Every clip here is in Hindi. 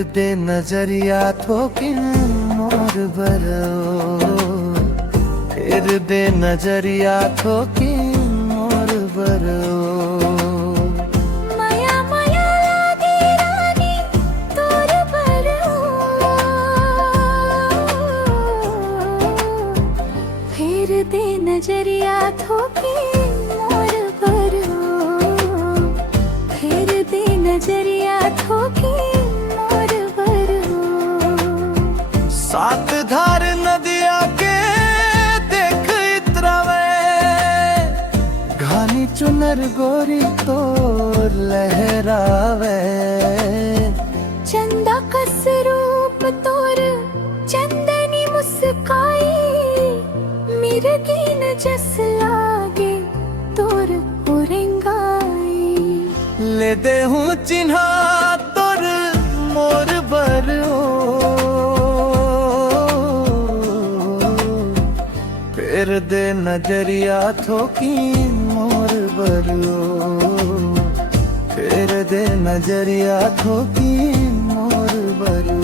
फिर दे नजरिया थोकिन मोर बरो, फिर दे नजरिया थोकिन मोर बरो। माया माया लागे रानी तोर बरो, फिर दे नजरिया थोकिन मोर बरो, फिर दे नजरिया थोकिन मोर बरो। सात धार नदिया के देख इतरावे, घानी चुनर गोरी तोर लहरावे। चंदा कस रूप तोर चंदनी मुस्काई, मिर्गिन जस लागे तोर उरेंगाई। ले दे हूँ चिन्हा तोर मोर बरो, फिर दे नजरिया थोकी मोर बरो, फिर दे नजरिया थोकी मोर बरो।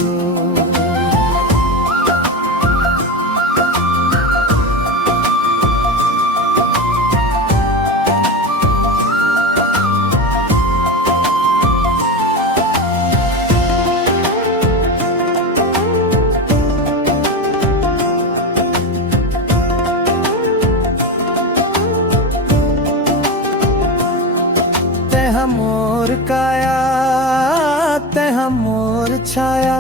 मोर काया तेहा मोर छाया,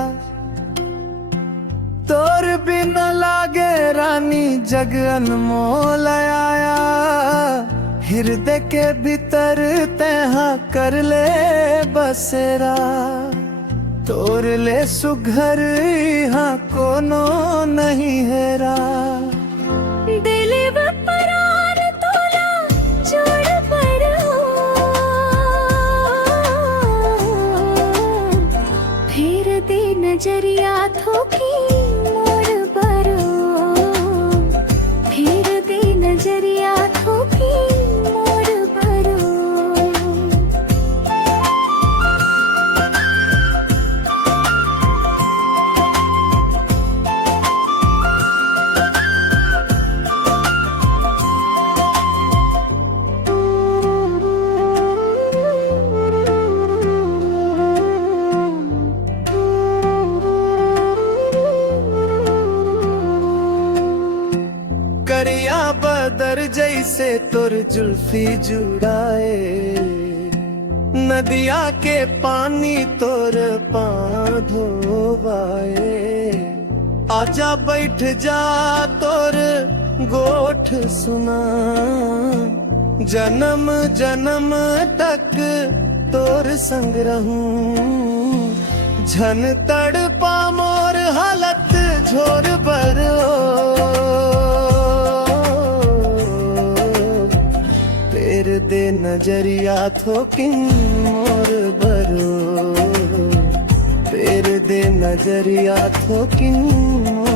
तोर बिन लागे रानी जग अनमोल आया। हृदय के भीतर तेहा कर ले बसेरा, तोर ले सुघर यहाँ कोनो नहीं हेरा। दिल बपरान तोला जोड़ बरो, फिर दे नजरिया थोकी मोर बरो, फिर दे नजरिया थोकी मोर बरो। करिया बदर जैसे तोर जुल्फी जुड़ाए, नदिया के पानी तोर पाँव धोवाए। आजा बैठ जा तोर गोठ सुना, जन्म जन्म तक तोर संग रहूं। झन तड़पा मोर हालत झोर बरो, फिर दे नजरिया थोकिन मोर बरो, फिर दे नजरिया थोकिन मोर